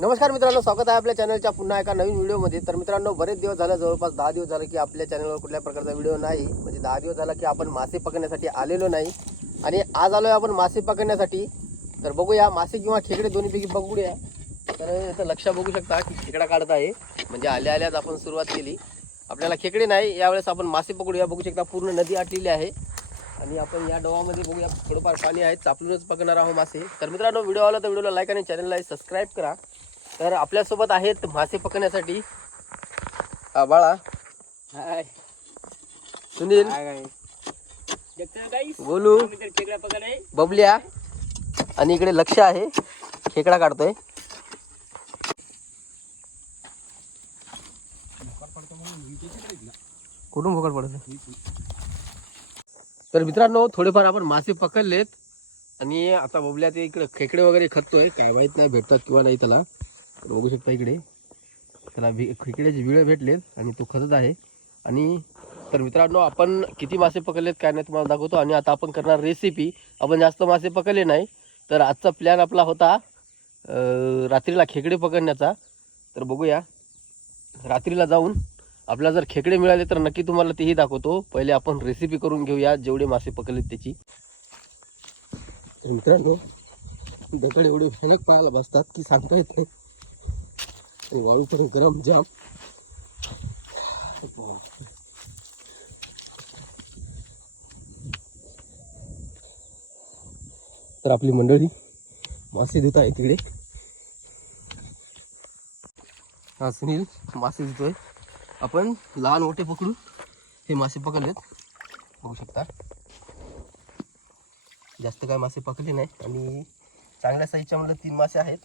नमस्कार मित्रांनो स्वागत आहे आपल्या चॅनलच्या पुन्हा एका नवीन व्हिडिओमध्ये. तर मित्रांनो बरेच दिवस झाले जवळपास दहा दिवस झाले की आपल्या चॅनलवर कुठल्या प्रकारचा व्हिडिओ नाही. म्हणजे दहा दिवस झाला की आपण मासे पकडण्यासाठी आलेलो नाही. आणि आज आलोय आपण मासे पकडण्यासाठी. तर बघूया मासे किंवा खेकडे दोन्हीपैकी बघूया. तर इथं लक्ष बघू शकता की खेकडा काढत आहे. म्हणजे आल्या आल्याच आपण सुरुवात केली. आपल्याला खेकडे नाही यावेळेस आपण मासे पकडूया. बघू शकता पूर्ण नदी आटलेली आहे. आणि आपण या डोवामध्ये बघूया थोडंफार पाणी आहे. चापलूनच पकडणार आहोत मासे. तर मित्रांनो व्हिडिओ आला तर व्हिडिओला लाईक आणि चॅनलला सबस्क्राईब करा. तर आपल्यासोबत आहेत मासे पकडण्यासाठी. हा, बाळा. हाय. सुनील. आहे बबल्या. आणि इकडे लक्ष आहे. खेकडा काढतोय. कुठून पकड पडत तर मित्रांनो थोडेफार आपण मासे पकडलेत. आणि आता बबल्या ते इकडे खेकडे वगैरे खततोय काय माहीत नाही भेटतात किंवा नाही त्याला. तर बघू शकता इकडे. त्याला भि खेकड्याचे विळे भेटलेत आणि तो खचत आहे. आणि तर मित्रांनो आपण किती मासे पकडलेत काय नाही तुम्हाला दाखवतो. आणि आता आपण करणार रेसिपी आपण जास्त मासे पकडले नाही. तर आजचा प्लॅन आपला होता रात्रीला खेकडे पकडण्याचा. तर बघूया. रात्रीला जाऊन आपल्याला जर खेकडे मिळाले तर नक्की तुम्हाला तेही दाखवतो. पहिले आपण रेसिपी करून घेऊया जेवढे मासे पकडलेत त्याची. तर मित्रांनो दगड एवढे भयानक पाहायला बसतात की सांगता येत नाही. आणि वाळू तर गरम जाम. तर आपली मंडळी मासे देत आहे तिकडे. हा सुनील मासे देतोय. आपण लहान मोठे पकडून हे मासे पकडलेत. बघू शकता. जास्त काय मासे पकडले नाही. आणि चांगल्या साईजच्या म्हणलं तीन मासे आहेत.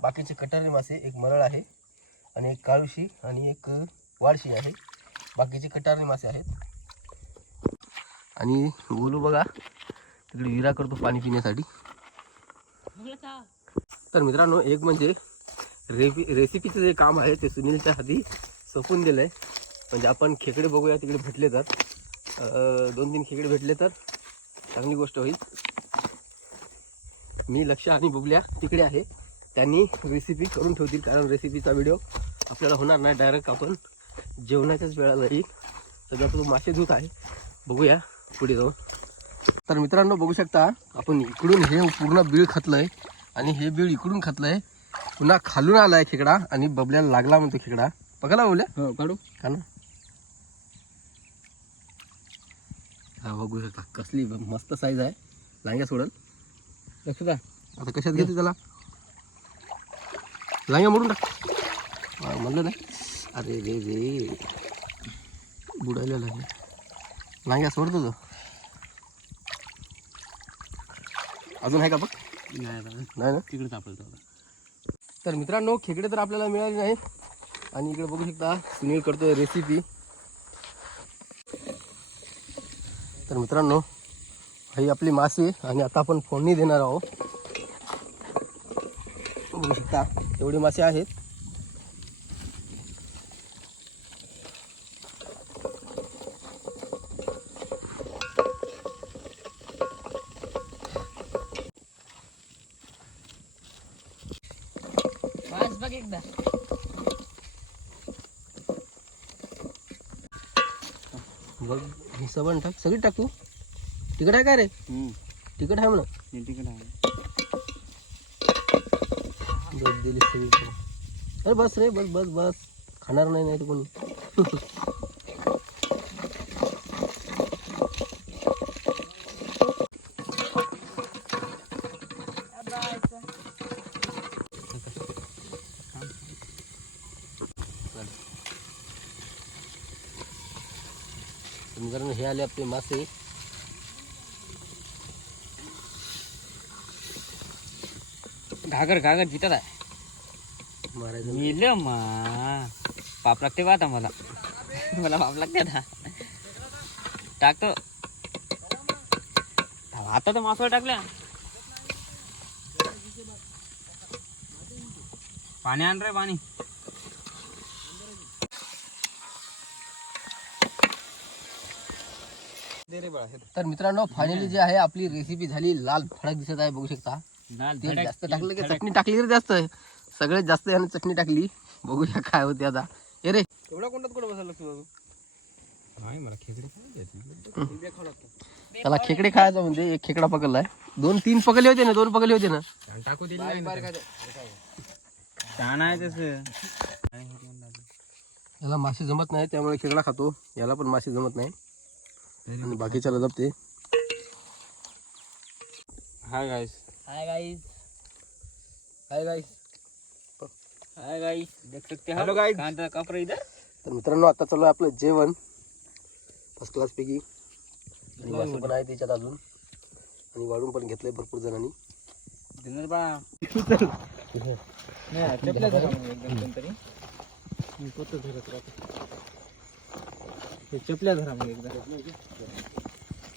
बाकीचे कटारी मासे एक मरळ आहे. आणि एक काळुशी आणि एक वाळशी आहे. बाकीचे कटारे मासे आहेत. आणि बोलू बघा तिकडे विरा करतो पाणी पिण्यासाठी. तर मित्रांनो एक म्हणजे रेपी रेसिपीचं जे काम आहे ते सुनीलच्या हाती सोपून दिलं आहे म्हणजे आपण खेकडे बघूया तिकडे भेटले तर. दोन तीन खेकडे भेटले तर चांगली गोष्ट होईल. मी लक्ष आणि बुबल्या तिकडे आहे. त्यांनी रेसिपी करून ठेवतील कारण रेसिपीचा व्हिडिओ आपल्याला होणार नाही डायरेक्ट आपण जेवणाच्याच वेळाला येईल. सध्या तो मासे धूत आहे. बघूया पुढे जाऊन. तर मित्रांनो बघू शकता आपण इकडून हे पूर्ण बीळ खातलंय आणि हे बीळ इकडून खातलंय. पुन्हा खालून आलाय खेकडा आणि बबल्याला लागला म्हणतो खेकडा. बघायला बोलल्या हो काढू. का ना? हा बघू शकता कसली मस्त साईज आहे. लांग्या सोडल. लक्ष आता कशात घेते त्याला? लांग्या मोडून टाक म्हणलं नाही अरे रे रे बुडायला लांग्या लांग्या सोडतो तो अजून आहे का बघ नाही नाही ना तिकडे सापडतो तर मित्रांनो खेकडे तर आपल्याला मिळाले नाही. आणि इकडे बघू शकता सुनील करतोय रेसिपी तर मित्रांनो ही आपली मासे आणि आता आपण फोडणी देणार आहोत. बघू शकता. एवढे मासे आहेत. बघ एकदा. बघ हे सबण टाक. सगळी टाकू. तिकट आहे काय रे? तिकट आहे म्हणा. तिकडे आहे. बस दिली सगळी अरे बस रे बस बस बस खाणार नाही नाही तर कोणी हे आले आपले मासे घागर घागर जिथत आहे. मारायचं मिलं मा. पाप लागते का आता मला. मला पाप लागते आता. टाकतो. आता तर मासवर टाकल्या. पाणी आण रे पाणी. तर मित्रांनो फायनली जे आहे आपली रेसिपी झाली लाल फडक दिसत आहे बघू शकता. तेल जास्त टाकलं की. चटणी टाकली तर जास्त. सगळ्यात जास्त याने चटणी टाकली. बघूया काय होते आता. ए रे. एवढा कोणत्यात कुठं बसायला लागतो बाबू? नाही मला खेकडे त्याला खेकडे खायचं म्हणजे एक खेकडा पकडलाय. दोन तीन पकडले होते ना दोन पकडले होते ना. टाकू दिली. छान आहे तसं. याला मासे जमत नाही त्यामुळे खेकडा खातो. याला पण मासे जमत नाही. आणि बाकीच्याला जमते. Hi guys hi guys hi guys hi guys देख सकते Hello guys. कांदा कपड़ा इधर? तर मित्रांनो आता चालू आहे आपलं जेवण. फर्स्ट क्लास पैकी. आणि मासे पण आहे त्याच्यात अजून. आणि वाढून पण घेतलंय भरपूर जणांनी. डिनर बा चपल्या धरा मग एकदा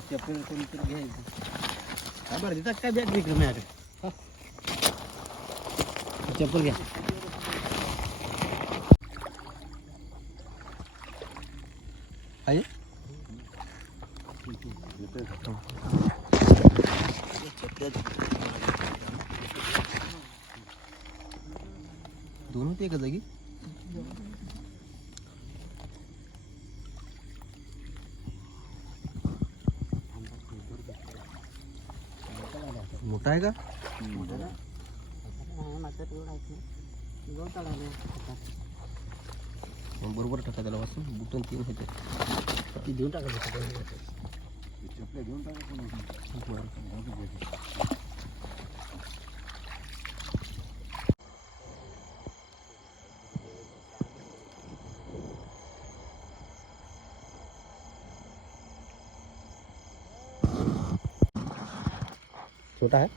चप्पल कोणतरी घ्यायचं बरं तिथं काय बॅग विक्रम माझ्याकडे चप्पल घ्या आहे दोन होते एका जागी? मोठा आहे का? बरोबर टाका त्याला वाचून. बुटन तीन होते. ती देऊन टाका. छोटा है छोटा आहे